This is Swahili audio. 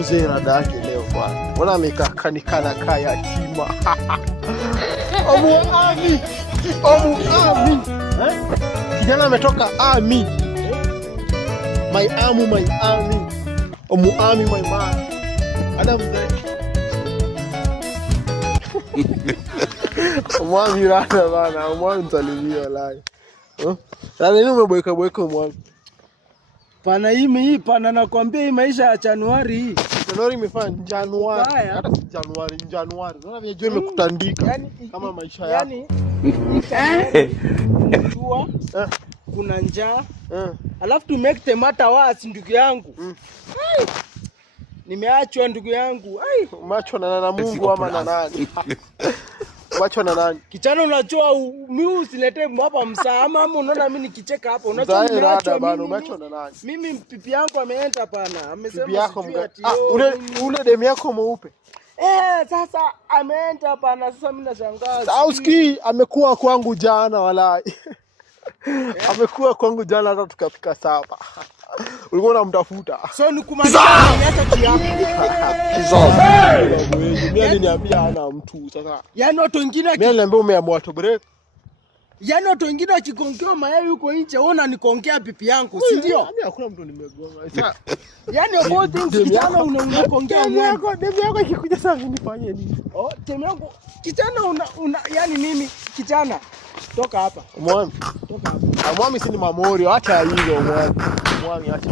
Mzee rada yake leo bwana. Mbona amekaa kanikana kaya yatima? Omuami. Kijana ametoka army. My army. Omuami my man. Adam mzee. Omuami rada bana, omuami msalimia lai. Sasa nini umeboeka omuami? Pana hii pana nakwambia hii maisha ya Januari hii. Januari imefanya Januari. Hata Januari. Unaona vile jua imekutandika kama maisha yako. Jua, kuna njaa. Alafu to make the matter worse ndugu yangu. Nimeachwa ndugu yangu. Umeachwa na Mungu ama na nani? Umeachwa na nani? Kijana unajua mimi usilete hapa msaa ama unaona mimi nikicheka hapa unajua nimeachwa bana. Umeachwa na nani? Mimi pipi yangu ameenda pana. Amesema pipi yako ule demu yako mweupe. Sasa ameenda pana. Sasa mimi nashangaa. Sauski amekuwa kwangu jana walai. Amekuwa kwangu jana hata tukafika sapa. Ulikuwa unamtafuta. So ni kumaanisha niacha kiapo. Mimi aliniambia ana mtu sasa. Yaani watu wengine mimi niliambia umeamua to break. Yaani watu wengine wakikongea mayai huko nje, ona nikongea pipi yangu, si ndio? Mimi hakuna mtu nimegonga. Sasa yaani of things kijana unaongea mwako, demu yako ikikuja sasa nifanye nini? Demu yangu kijana yaani mimi kijana toka hapa. Mwami. Toka hapa. Mwami si ni mamori, acha hizo mwami. Mwami acha.